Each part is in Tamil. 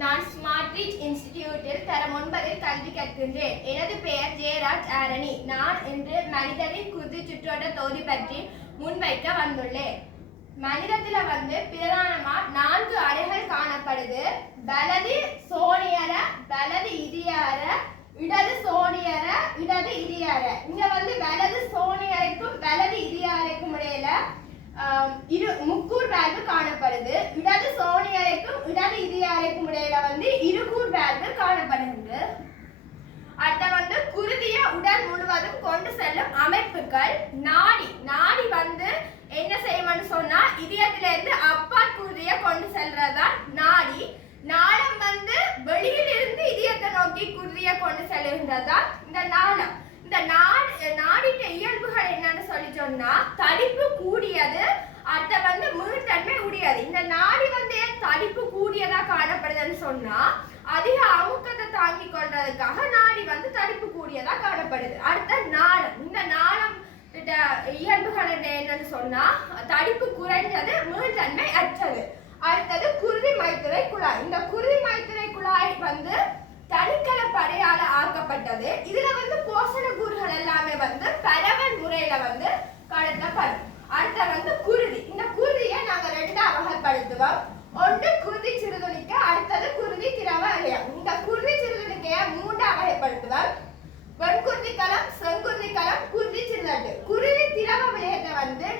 நான் ஸ்மார்ட் ரீச் இன்ஸ்டிடியூட்டில் தரம் 9 கல்வி கற்கின்றேன். எனது பெயர் ஜெயராஜ் ஆரணி. நான் இன்று மனிதனின் குருதி சுற்றோட்ட தொகுதி பற்றி முன்வைக்க வந்துள்ளேன். மனிதத்தில் பிரதானமா 4 அறைகள் காணப்படுது. வலது சோனியர, வலது இதயர, இடது சோனியர, இடது இதயர. இங்க வலது சோனியரைக்கும் வலது இதயரைக்கும் இடையில முக்கூர் வேல்வு காணப்படுது. இடது சோனியரைக்கும் இடது இதயரைக்கும் இடையில இருகூர் வேல்வு காணப்படுகிறது. அடுத்த குருதிய உடல் முழுவதும் கொண்டு செல்லும் அமைப்புகள் நாடி. நாடி என்ன செய்யணும்னு சொன்னா இதயத்திலிருந்து அப்பா குருதிய கொண்டு செல்றதுதான் நாடி. நாளம் வெளியில் இருந்து இதயத்தை நோக்கி குருதிய கொண்டு செல்கின்றதா இந்த நாளம். இந்த நாடிட்ட இயல்புகள் என்னன்னு சொல்லி சொன்னா தடிப்பு கூடியது, அடுத்த மீள்தன்மை உடையது. இந்த நாடி தடிப்பு கூடியதா காணப்படுதுன்னு சொன்னா அதிக அமுக்கத்தை தாங்கி கொள்றதுக்காக நாடி தடிப்பு கூடியதா காணப்படுது. அடுத்த நாளம். இந்த நாளம் இயல்புகள் என்னன்னு சொன்னா தடிப்பு குறைஞ்சது, மீள்தன்மை அற்றது. அடுத்தது குருதி மைத்துரை குழாய். இந்த குருதி மைத்துரை குழாய் தனிக்கல படையால ஆக்கப்பட்டது. இதுல போஷண கூறுகள் எல்லாமே பரவல் முறையில கடத்தப்படும். அடுத்த குருதி. இந்த குருதியை நாங்க 2ஆ வகைப்படுத்துவோம். ஒன்று குருதி சிறுதுணிக்க, அடுத்தது குருதி திரவ அலையம். இந்த குருதி சிறுதுணிக்கைய 3ஆ வகைப்படுத்துவோம். வெண்குருதி களம், செங்குருதி களம், குருதி சிறுதட்டு. குருதி திரவ விளையத்தை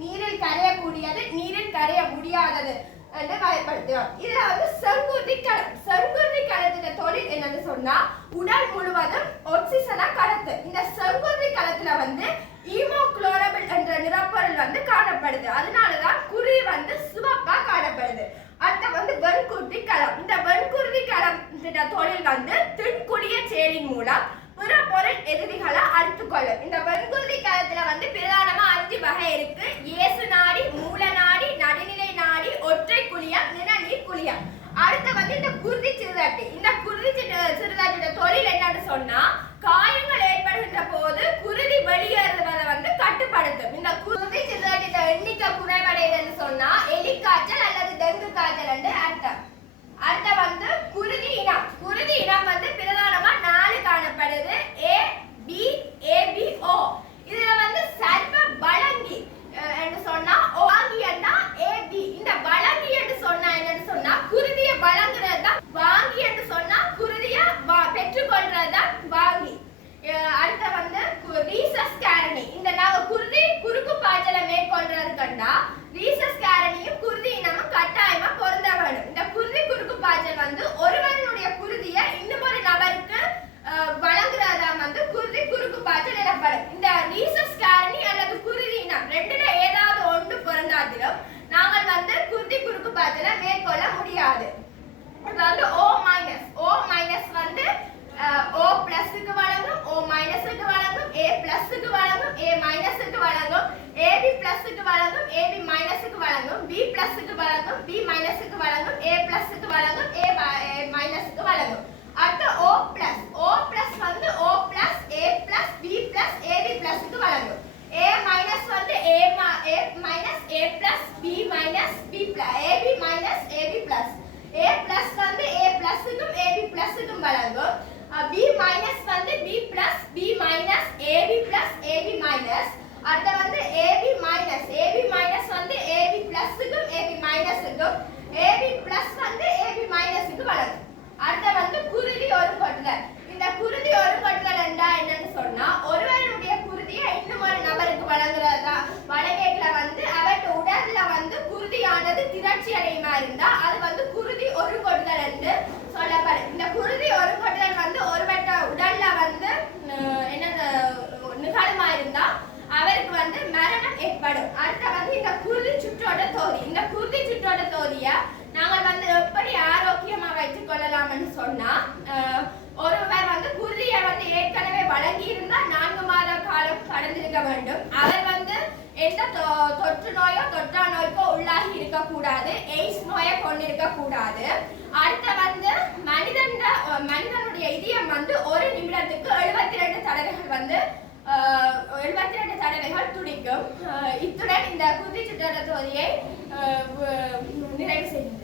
நீரில் கரையக்கூடியது, நீரில் கரைய முடியாதது என்று வகைப்படுத்துவோம். இதுல செங்குருதி களம். செங்குருதி களத்தின் தொழில் என்னன்னு சொன்னா உடல் முழுவதும் ஆக்சிஜனை கடத்து. இந்த செங்குருதி களத்துல ஈமோகுளோரபிள் என்ற நிறப்பொருள் காணப்படுது. அதனாலதான் குருதி சிவப்பா காணப்படுது. அடுத்த வெண்குருதி களம். இந்த வெண்குருதி களம் தொழில் திண்குடிய செயலின் மூலம் பிற பொருள் எதிரிகளை அறுத்துக்கொள்ளும். இந்த வெண்குருதி களத்துல பிரதானமா 5 வகை இருக்கு. இயேசு நாடி, மூல நாடி, நடுநிலை நாடி, ஒற்றை குழியம், நிணநீர் குழியம். அடுத்த இந்த குருதி சிறுதட்டு. இந்த குருதி சிறுதட்டோட தொழில் என்னன்னு சொன்னா காயங்கள் ஏற்படுகின்ற போது குருதி வெளியேறுவதை கட்டுப்படுத்தும். இந்த குருதி சிறுதட்டோட எண்ணிக்கை குறைவடைவதுன்னு சொன்னா எலிக்காய்ச்சல் அல்லது டெங்கு காய்ச்சல் என்று அர்த்தம். அடுத்த குருதி இனம். குருதி இனம் பிரதானமா 4 காணப்படுது. A, B, AB, O. இதுல சர்வ வழங்கி என்று சொன்னா வாங்கி என்றா AB. இந்த வழங்கி என்று சொன்னா என்னன்னு சொன்னா குருதியை வழங்குறதுதான் வாங்கி என்று சொன்னா குருதிய பெற்றுக்கொள்றதுதான் வாங்கி. அடுத்த ரீசஸ் காரணி. இந்த நாங்க குருதி குறுக்கு பாய்ச்சலை மேற்கொள்றது கண்டா ரீசஸ் காரணியும் குருதி இனமும் கட்டாயமா பொருந்த வேண்டும். இந்த குருதி குறுக்கு பாய்ச்சல் ஒருவனுடைய குருதிய இன்னும் ஒரு நபருக்கு வழங்குறதா குருதி குறுக்கு பாய்ச்சல் எனப்படும். இந்த ரீசஸ் காரணி அல்லது குருதி இனம் ரெண்டுல ஏதாவது ஒன்று பொருந்தாதிலும் நாங்கள் குருதி குறுக்கு பாய்ச்சலை மேற்கொள்ள முடியாது. O minus. O minus O பிளஸ்க்கு வழங்கும், O மைனஸ்க்கு வழங்கும், A பிளஸ்க்கு வழங்கும், A மைனஸ்க்கு வழங்கும், AB பிளஸ்க்கு வழங்கும், AB மைனஸ்க்கு வழங்கும், B பிளஸ்க்கு வழங்கும், B மைனஸ்க்கு வழங்கும், A பிளஸ்க்கு வழங்கும், A மைனஸ்க்கு வழங்கும். அடுத்து O plus. O plus O plus, A plus, B plus, AB பிளஸ்க்கு வழங்கும். A minus A minus, A plus, B minus, B plus, AB minus, AB plus. A plus A பிளஸ்க்கும், AB பிளஸ்க்கும் வழங்கும். B minus B plus, B minus, AB plus, AB minus. அடுத்து AB minus. AB minus AB பிளஸ்க்கும், AB மைனஸ்க்கும், AB plus AB மைனஸ்க்கு வழங்கும். அடுத்து குருதி ஒருங்கொட்டுதல். இந்த குருதி ஒருங்கொட்டுதல் என்னன்னு சொன்னா ஒருவருடைய குருதியை இன்னும் ஒரு நபருக்கு வழங்குறதா. வடகேட்ல அவருடைய உடல்ல குருதியானது திரட்சி அடையுமா இருந்தா அது குருதி ஒருங்கொட்டுதல் என்று சொல்லப்படும். இந்த குருதி ஒருங்கொட்டுதல் ஒருவட்ட உடல்ல என்ன நிகழுமா இருந்தா அவருக்கு மரணம் ஏற்படும். அடுத்த இந்த குருதி சுற்றோட தொகுதி. இந்த குருதி சுற்றோட தொகுதிய நாங்கள் எப்படி ஆரோக்கியமா வைத்துக் கொள்ளலாம்னு சொன்னா ஒருவர் குருதியை ஏற்கனவே வழங்கி இருந்தா 4 மாத காலம் கடந்திருக்க வேண்டும். அவர் எந்த தொற்று நோயோ தொற்றா நோய்க்கோ உள்ளாகி இருக்கக்கூடாது. எய்ட்ஸ் நோயை கொண்டிருக்க கூடாது. அடுத்த மனிதனுடைய இதயம் ஒரு நிமிடத்துக்கு 72 தடவைகள் 72 தடவைகள் துடிக்கும். இத்துடன் இந்த குருதி சுற்றோட்ட தொகுதியை நிறைவு செய்யும்.